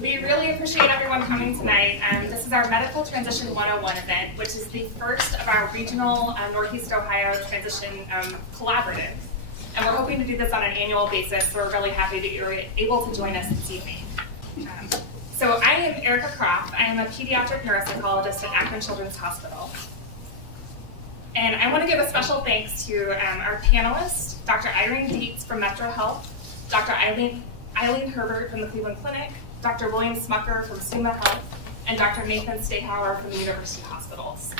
We really appreciate everyone coming tonight. This is our Medical Transition 101 event, which is the first of our regional Northeast Ohio Transition Collaborative. And we're hoping to do this on an annual basis, so we're really happy that you're able to join us this evening. So I am Erica Croft. I am a pediatric neuropsychologist at Akron Children's Hospital. And I want to give a special thanks to our panelists, Dr. Irene Dietz from Metro Health, Dr. Eileen Herbert from the Cleveland Clinic, Dr. William Smucker from Summa Health, and Dr. Nathan Stahauer from the University Hospitals.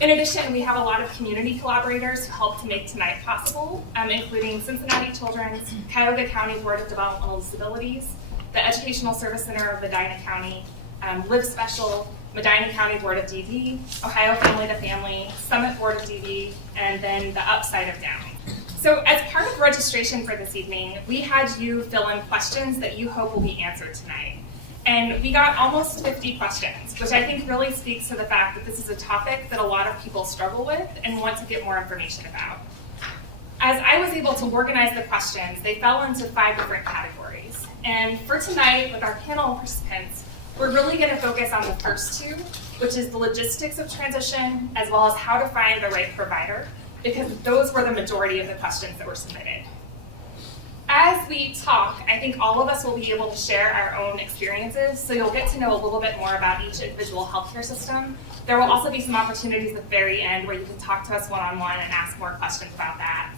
In addition, we have a lot of community collaborators who helped to make tonight possible, including Cincinnati Children's, Cuyahoga County Board of Developmental Disabilities, the Educational Service Center of Medina County, Live Special, Medina County Board of DD, Ohio Family to Family, Summit Board of DD, and then the Upside of Down. So as part of registration for this evening, we had you fill in questions that you hope will be answered tonight. And we got almost 50 questions, which I think really speaks to the fact that this is a topic that a lot of people struggle with and want to get more information about. As I was able to organize the questions, they fell into 5 different categories. And for tonight, with our panel participants, we're really going to focus on the first 2, which is the logistics of transition, as well as how to find the right provider, because those were the majority of the questions that were submitted. As we talk, I think all of us will be able to share our own experiences, so you'll get to know a little bit more about each individual healthcare system. There will also be some opportunities at the very end where you can talk to us one-on-one and ask more questions about that.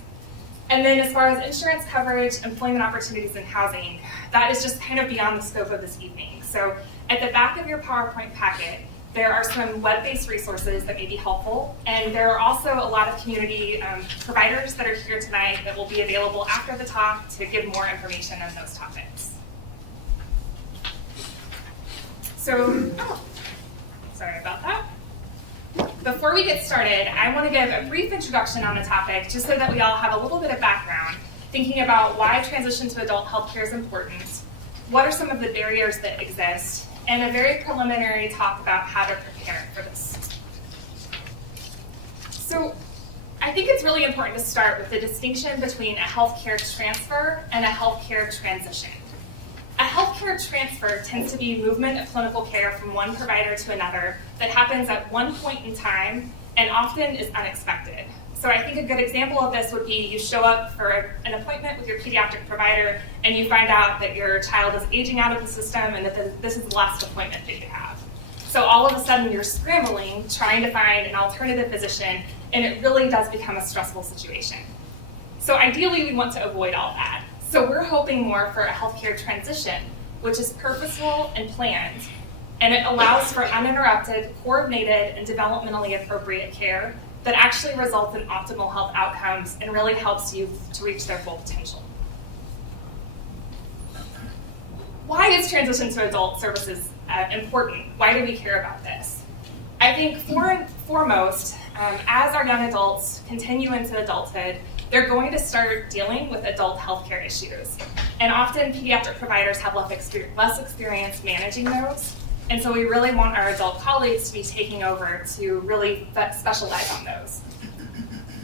And then as far as insurance coverage, employment opportunities, and housing, that is just kind of beyond the scope of this evening. So at the back of your PowerPoint packet, there are some web-based resources that may be helpful, and there are also a lot of community providers that are here tonight that will be available after the talk to give more information on those topics. So, sorry about that. Before we get started, I want to give a brief introduction on the topic, just so that we all have a little bit of background, thinking about why transition to adult healthcare is important, what are some of the barriers that exist, and a very preliminary talk about how to prepare for this. So I think it's really important to start with the distinction between a healthcare transfer and a healthcare transition. A healthcare transfer tends to be movement of clinical care from one provider to another that happens at one point in time and often is unexpected. So I think a good example of this would be you show up for an appointment with your pediatric provider and you find out that your child is aging out of the system and that this is the last appointment that you have. So all of a sudden you're scrambling, trying to find an alternative physician, and it really does become a stressful situation. So ideally we want to avoid all that. So we're hoping more for a healthcare transition, which is purposeful and planned, and it allows for uninterrupted, coordinated, and developmentally appropriate care that actually results in optimal health outcomes and really helps you to reach their full potential. Why is transition to adult services important? Why do we care about this? I think foremost, as our young adults continue into adulthood, they're going to start dealing with adult healthcare issues. And often pediatric providers have less experience managing those. And so we really want our adult colleagues to be taking over to really specialize on those.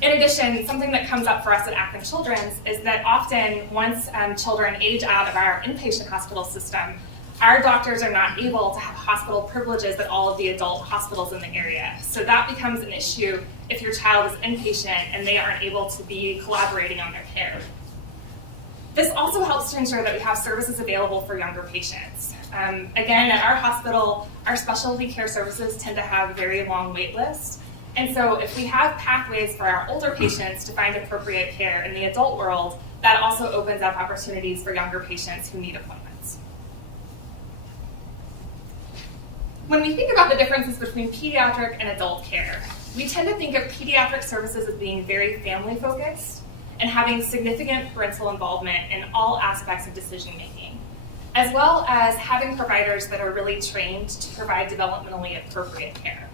In addition, something that comes up for us at Akron Children's is that often once children age out of our inpatient hospital system, our doctors are not able to have hospital privileges at all of the adult hospitals in the area. So that becomes an issue if your child is inpatient and they aren't able to be collaborating on their care. This also helps to ensure that we have services available for younger patients. Again, at our hospital, our specialty care services tend to have a very long wait list. And so if we have pathways for our older patients to find appropriate care in the adult world, that also opens up opportunities for younger patients who need appointments. When we think about the differences between pediatric and adult care, we tend to think of pediatric services as being very family-focused and having significant parental involvement in all aspects of decision-making, as well as having providers that are really trained to provide developmentally appropriate care.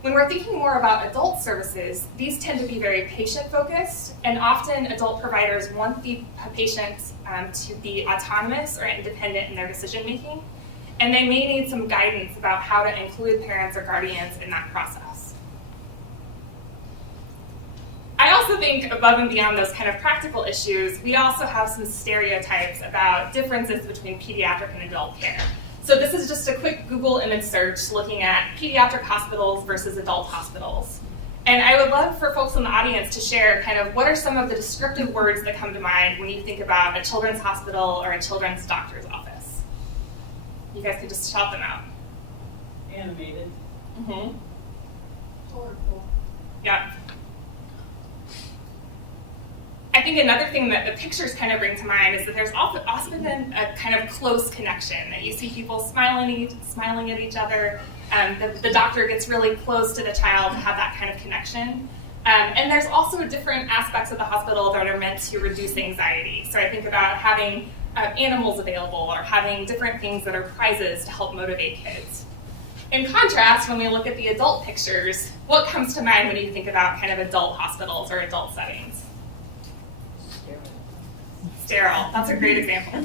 When we're thinking more about adult services, these tend to be very patient-focused, and often adult providers want the patients to be autonomous or independent in their decision-making, and they may need some guidance about how to include parents or guardians in that process. I also think above and beyond those kind of practical issues, we also have some stereotypes about differences between pediatric and adult care. So this is just a quick Google image search looking at pediatric hospitals versus adult hospitals. And I would love for folks in the audience to share kind of what are some of the descriptive words that come to mind when you think about a children's hospital or a children's doctor's office. You guys could just shout them out. Animated. Mm-hmm. Colorful. Yep. I think another thing that the pictures kind of bring to mind is that there's often been a kind of close connection, that you see people smiling at each other. The doctor gets really close to the child to have that kind of connection. And there's also different aspects of the hospital that are meant to reduce anxiety. So I think about having animals available or having different things that are prizes to help motivate kids. In contrast, when we look at the adult pictures, what comes to mind when you think about kind of adult hospitals or adult settings? Sterile. That's a great example.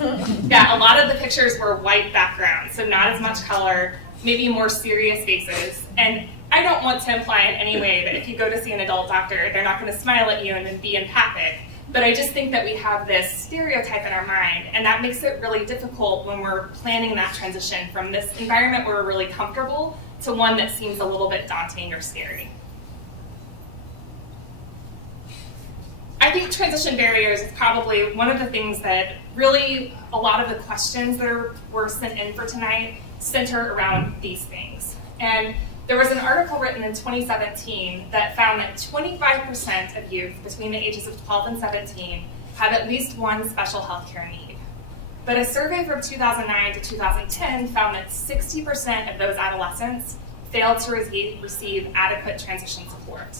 Yeah, a lot of the pictures were white backgrounds, so not as much color, maybe more serious faces. And I don't want to imply in any way that if you go to see an adult doctor, they're not going to smile at you and then be empathic. But I just think that we have this stereotype in our mind, and that makes it really difficult when we're planning that transition from this environment where we're really comfortable to one that seems a little bit daunting or scary. I think transition barriers is probably one of the things that really a lot of the questions that were sent in for tonight center around these things. And there was an article written in 2017 that found that 25% of youth between the ages of 12 and 17 have at least one special healthcare need. But a survey from 2009 to 2010 found that 60% of those adolescents failed to receive adequate transition support.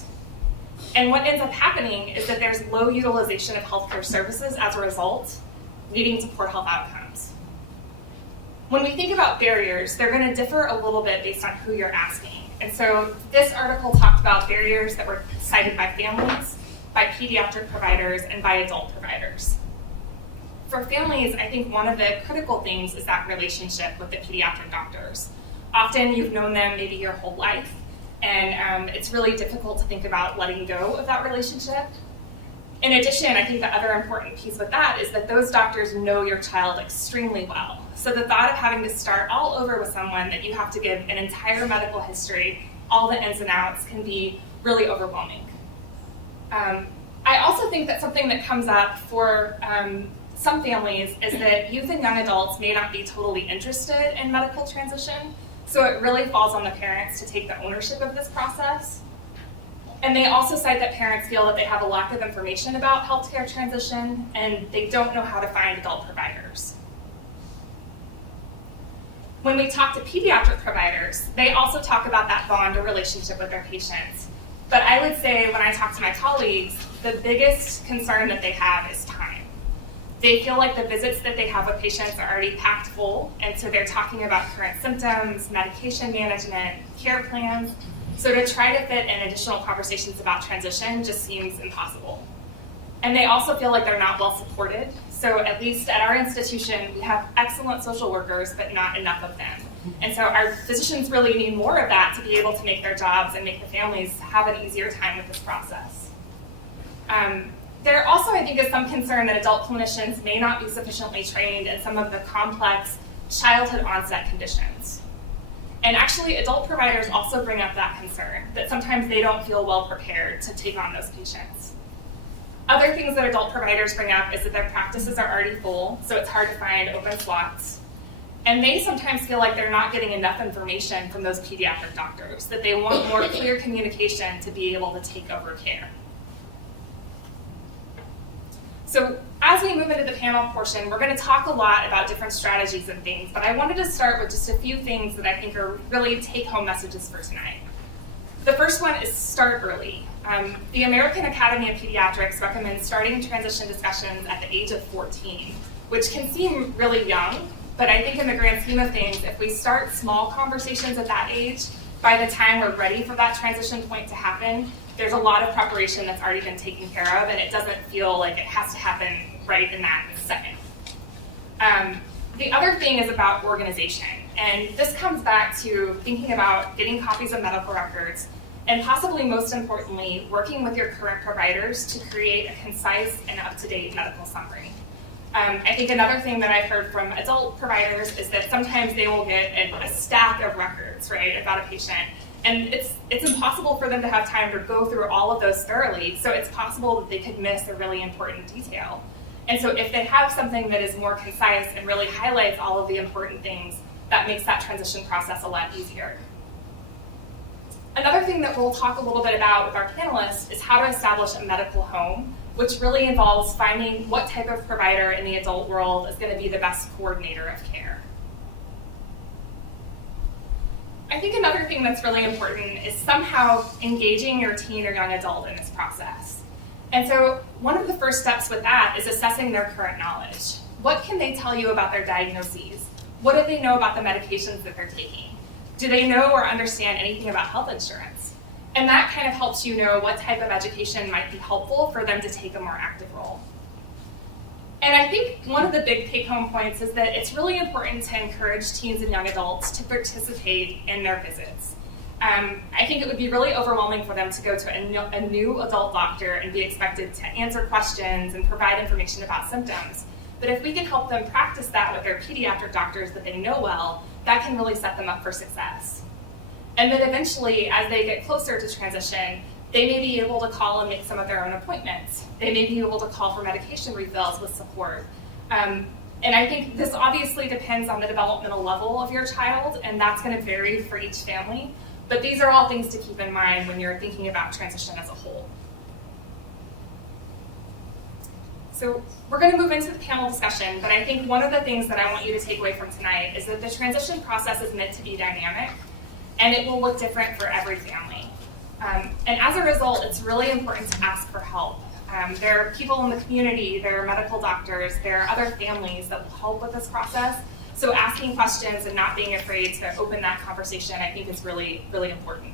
And what ends up happening is that there's low utilization of healthcare services as a result, leading to poor health outcomes. When we think about barriers, they're going to differ a little bit based on who you're asking. And so this article talked about barriers that were cited by families, by pediatric providers, and by adult providers. For families, I think one of the critical things is that relationship with the pediatric doctors. Often you've known them maybe your whole life, and it's really difficult to think about letting go of that relationship. In addition, I think the other important piece with that is that those doctors know your child extremely well. So the thought of having to start all over with someone that you have to give an entire medical history, all the ins and outs, can be really overwhelming. I also think that something that comes up for some families is that youth and young adults may not be totally interested in medical transition, so it really falls on the parents to take the ownership of this process. And they also cite that parents feel that they have a lack of information about healthcare transition and they don't know how to find adult providers. When we talk to pediatric providers, they also talk about that bond or relationship with their patients. But I would say when I talk to my colleagues, the biggest concern that they have is time. They feel like the visits that they have with patients are already packed full, and so they're talking about current symptoms, medication management, care plans. So to try to fit in additional conversations about transition just seems impossible. And they also feel like they're not well supported. So at least at our institution, we have excellent social workers, but not enough of them. And so our physicians really need more of that to be able to make their jobs and make the families have an easier time with this process. There also, I think, is some concern that adult clinicians may not be sufficiently trained in some of the complex childhood onset conditions. And actually, adult providers also bring up that concern, that sometimes they don't feel well prepared to take on those patients. Other things that adult providers bring up is that their practices are already full, so it's hard to find open slots. And they sometimes feel like they're not getting enough information from those pediatric doctors, that they want more clear communication to be able to take over care. So as we move into the panel portion, we're going to talk a lot about different strategies and things, but I wanted to start with just a few things that I think are really take-home messages for tonight. The first one is start early. The American Academy of Pediatrics recommends starting transition discussions at the age of 14, which can seem really young, but I think in the grand scheme of things, if we start small conversations at that age, by the time we're ready for that transition point to happen, there's a lot of preparation that's already been taken care of, and it doesn't feel like it has to happen right in that second. The other thing is about organization, and this comes back to thinking about getting copies of medical records, And possibly most importantly, working with your current providers to create a concise and up-to-date medical summary. I think another thing that I've heard from adult providers is that sometimes they will get a stack of records, right, about a patient. And it's impossible for them to have time to go through all of those thoroughly, so it's possible that they could miss a really important detail. And so if they have something that is more concise and really highlights all of the important things, that makes that transition process a lot easier. Another thing that we'll talk a little bit about with our panelists is how to establish a medical home, which really involves finding what type of provider in the adult world is going to be the best coordinator of care. I think another thing that's really important is somehow engaging your teen or young adult in this process. And so one of the first steps with that is assessing their current knowledge. What can they tell you about their diagnoses? What do they know about the medications that they're taking? Do they know or understand anything about health insurance? And that kind of helps you know what type of education might be helpful for them to take a more active role. And I think one of the big take-home points is that it's really important to encourage teens and young adults to participate in their visits. I think it would be really overwhelming for them to go to a new adult doctor and be expected to answer questions and provide information about symptoms. But if we can help them practice that with their pediatric doctors that they know well, that can really set them up for success. And then eventually, as they get closer to transition, they may be able to call and make some of their own appointments. They may be able to call for medication refills with support. And I think this obviously depends on the developmental level of your child, and that's going to vary for each family. But these are all things to keep in mind when you're thinking about transition as a whole. So we're going to move into the panel discussion, but I think one of the things that I want you to take away from tonight is that the transition process is meant to be dynamic, and it will look different for every family. And as a result, it's really important to ask for help. There are people in the community, there are medical doctors, there are other families that will help with this process. So asking questions and not being afraid to open that conversation, I think, is really, really important.